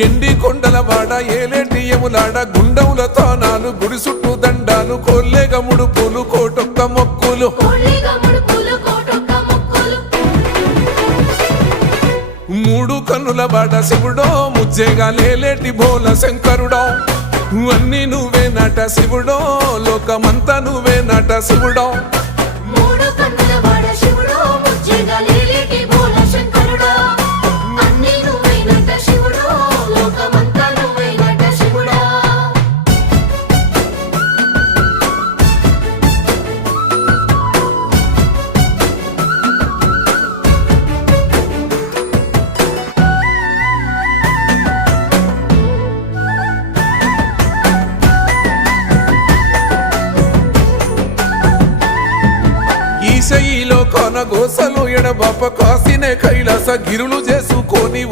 ఎండి కొండల వాడ ఏలేటి యములాడ గుండముల తానాలు గుడి చుట్టూ దండాలు కొల్లేగ ముడుపులు కోటొక్క మొక్కులు మూడు కన్నుల వాడ శివుడో ముజ్జేగా లేలేటి బోల శంకరుడో అన్ని నువ్వే నట శివుడో లోకమంతా నువ్వే నట శివుడో ఈశయిలో కొన గోసలు ఎడబాప కాసినే కైలాస గిరులు చేసుకొని